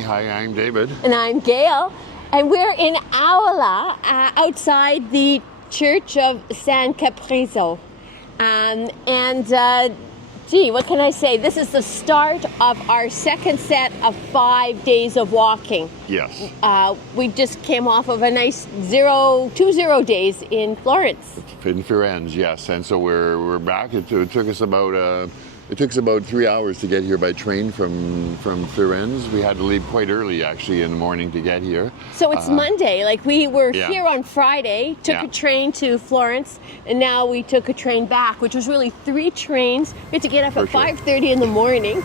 Hi, I'm David. And I'm Gail. And we're in Aulla, outside the Church of San Caprizo. Gee, what can I say? This is the start of our second set of 5 days of walking. Yes. We just came off of a nice 2-0 days in Florence. In Firenze, yes. And so we're back. It took us about 3 hours to get here by train from Firenze. We had to leave quite early, actually, in the morning to get here. So it's Monday. Like, we were Yeah. here on Friday, took a train to Florence, and now we took a train back, which was really 3 trains. We had to get up at 5:30 in the morning.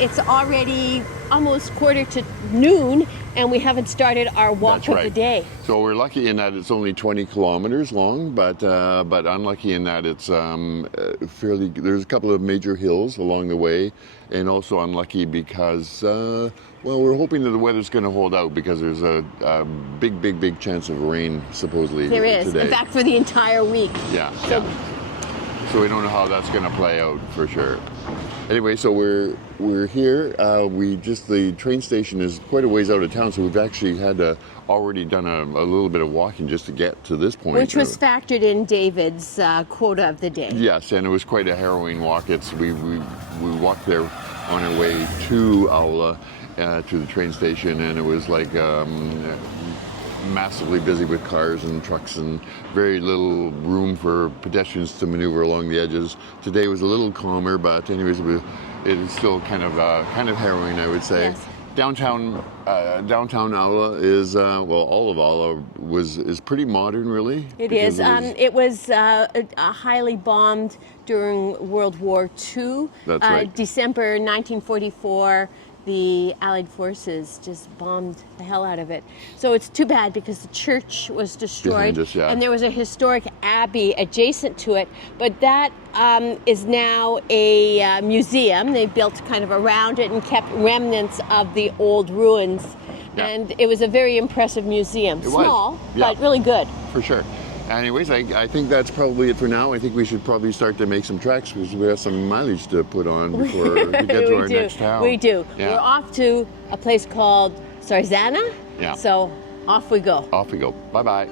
It's already almost quarter to noon, and we haven't started our walk of the day. So we're lucky in that it's only 20 kilometers long, but unlucky in that it's fairly. There's a couple of major hills along the way, and also unlucky because we're hoping that the weather's going to hold out because there's a big chance of rain supposedly there is today. In fact, for the entire week. So we don't know how that's going to play out for sure. Anyway, so we're here. The train station is quite a ways out of town, so we've actually already done a little bit of walking just to get to this point. Which was factored in David's quota of the day. Yes, and it was quite a harrowing walk. We walked there on our way to Aulla, to the train station, and it was like massively busy with cars and trucks and very little room for pedestrians to maneuver along the edges. Today was a little calmer, but anyways, it is still kind of harrowing, I would say. Yes. Downtown Aulla is all of Aulla is pretty modern, really. It is. It was highly bombed during World War II. That's right. December 1944. The Allied forces just bombed the hell out of it. So it's too bad because the church was destroyed. And there was a historic abbey adjacent to it. But that is now a museum. They built kind of around it and kept remnants of the old ruins. Yeah. And it was a very impressive museum. Small, but really good. For sure. Anyways, I think that's probably it for now. I think we should probably start to make some tracks because we have some mileage to put on before we get to our next town. We do. Yeah. We're off to a place called Sarzana. Yeah. So off we go. Off we go. Bye-bye.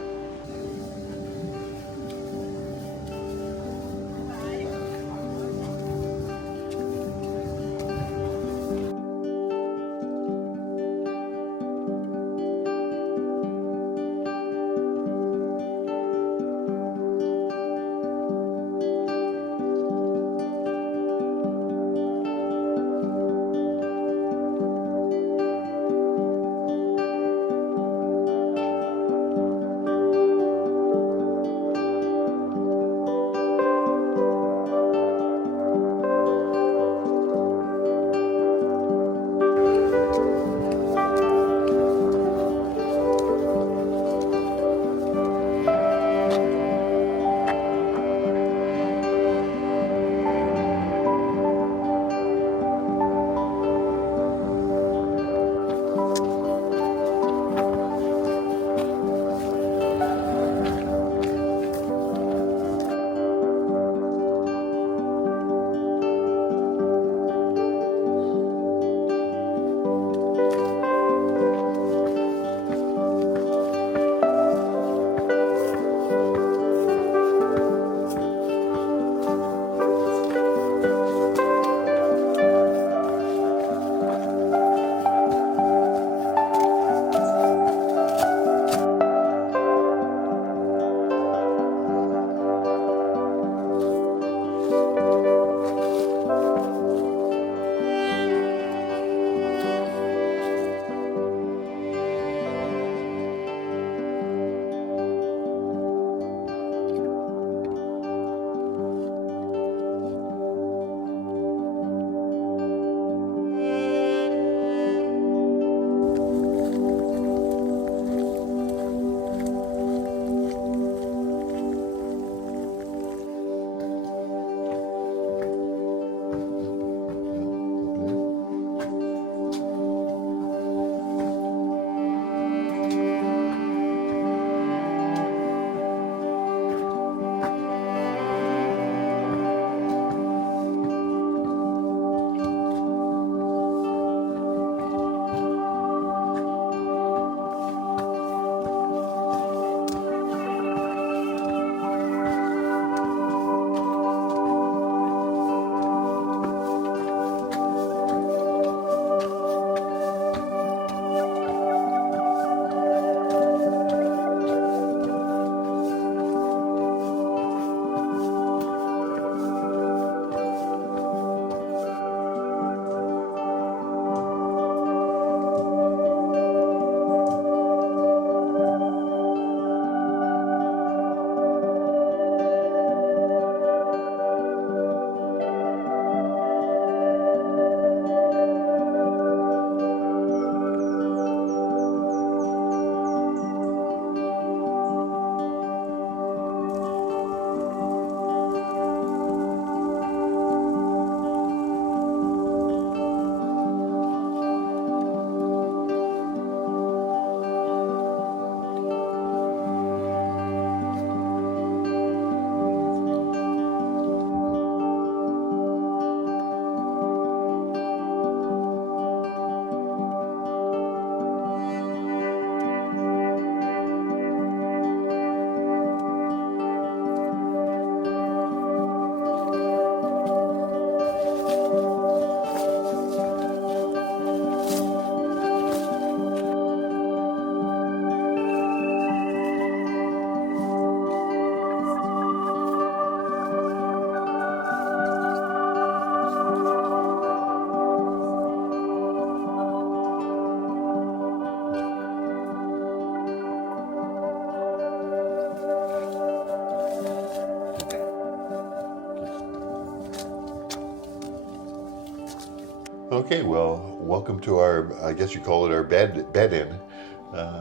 Okay, well, welcome to our, I guess you call it our bed-in.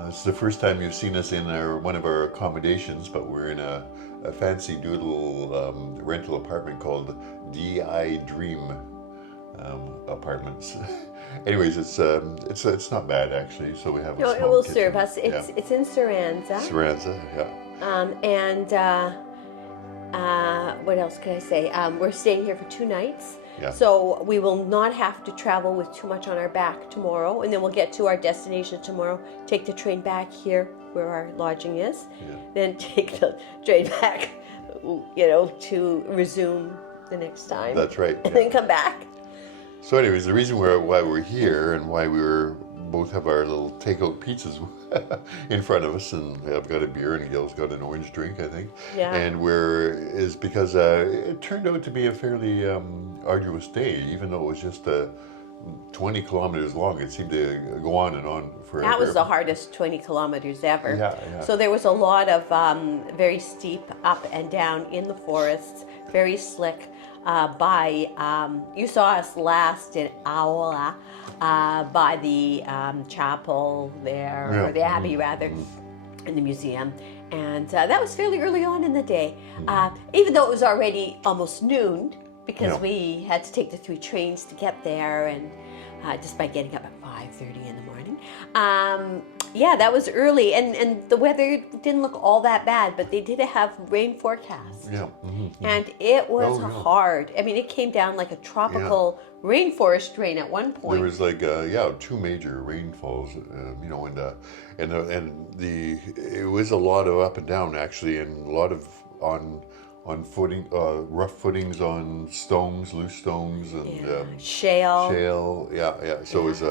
It's the first time you've seen us in one of our accommodations, but we're in a fancy doodle rental apartment called DI Dream Apartments. Anyways, it's not bad actually. So we have a small it will kitchen. serve us. It's in Sarzana. Sarzana, yeah. What else can I say? We're staying here for 2 nights. Yeah. So we will not have to travel with too much on our back tomorrow, and then we'll get to our destination tomorrow, take the train back here where our lodging is, then take the train back, to resume the next time. That's right. And then come back. So anyways, the reason why we're here and why both have our little takeout pizzas in front of us, and I've got a beer and Gil's got an orange drink, I think. Yeah. And is because it turned out to be a fairly arduous day, even though it was just 20 kilometers long. It seemed to go on and on forever. That was the hardest 20 kilometers ever. Yeah. So there was a lot of very steep up and down in the forests, very slick. You saw us last in Aulla by the chapel there, or the abbey rather, in the museum. And that was fairly early on in the day, even though it was already almost noon, because we had to take the 3 trains to get there, and just by getting up at 5:30 in the morning. That was early, and the weather didn't look all that bad, but they did have rain forecast. Yeah. And it was hard. I mean, it came down like a tropical rainforest rain at one point. There was like 2 major rainfalls, it was a lot of up and down actually, and a lot of on footing, rough footings on stones, loose stones, and shale. So it was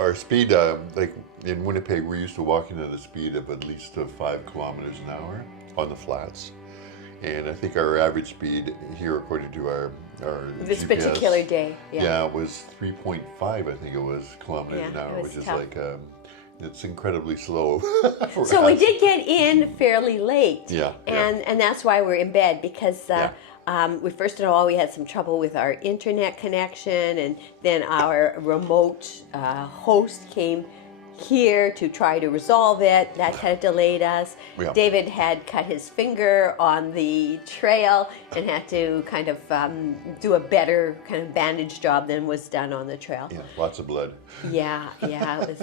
our speed, like in Winnipeg, we're used to walking at a speed of at least 5 kilometers an hour on the flats. And I think our average speed here, according to our this GPS, particular day, it was 3.5, I think it was, kilometers an hour, which is tough. Like, it's incredibly slow. So we did get in fairly late. Yeah. And that's why we're in bed, because first of all, we had some trouble with our internet connection, and then our remote host came here to try to resolve it. That kind of delayed us. Yeah. David had cut his finger on the trail and had to kind of do a better kind of bandage job than was done on the trail. Yeah, lots of blood. Yeah, it was.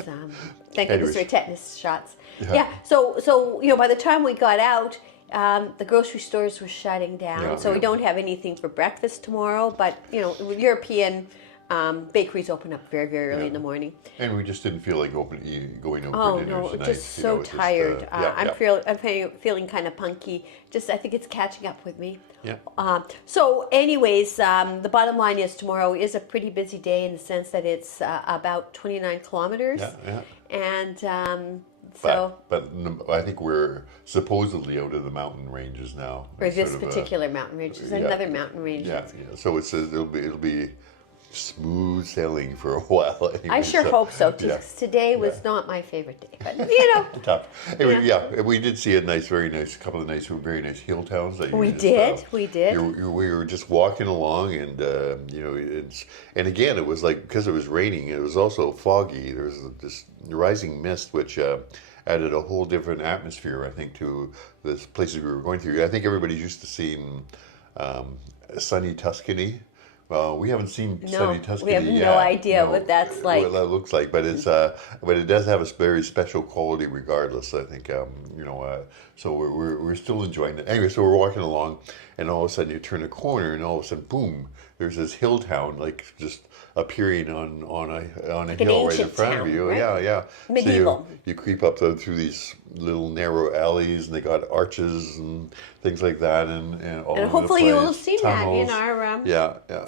Thank goodness for tetanus shots. Yeah. So by the time we got out, the grocery stores were shutting down, so we don't have anything for breakfast tomorrow. But European bakeries open up very, very early in the morning. And we just didn't feel like going out for dinner tonight. Just so tired. I'm feeling kind of punky. I think it's catching up with me. Yeah. So anyways, the bottom line is tomorrow is a pretty busy day in the sense that it's about 29 kilometers. Yeah. And but I think we're supposedly out of the mountain ranges now. Or this particular mountain range. There's another mountain range. Yeah. So it says it'll be smooth sailing for a while. Anyway, I sure hope so. Today was not my favorite day, but tough. Anyway, we did see a couple of very nice hill towns. We did. We were just walking along, and and again, it was like, because it was raining, it was also foggy. There was this rising mist, which added a whole different atmosphere, I think, to the places we were going through. I think everybody's used to seeing sunny Tuscany. Well, we haven't seen sunny Tuscany yet. We have no idea what that's like. What that looks like, but but it does have a very special quality regardless, I think. So we're still enjoying it. Anyway, so we're walking along, and all of a sudden you turn a corner, and all of a sudden, boom, there's this hill town, like just appearing on a hill right in front of you. Right? Yeah. Medieval. So you creep up through these little narrow alleys, and they got arches and things like that, and all. And hopefully you will have seen tunnels. That in our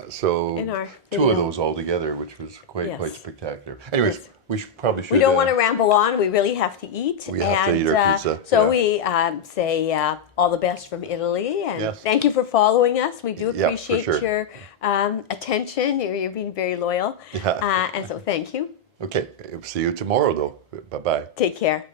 So in our 2 of those all together, which was quite spectacular. Anyways, we should. We don't want to ramble on. We really have to eat. We have to eat our pizza. So we say all the best from Italy, and thank you for following us. We do appreciate your attention. You're being very loyal, and so thank you. Okay, see you tomorrow, though. Bye-bye. Take care.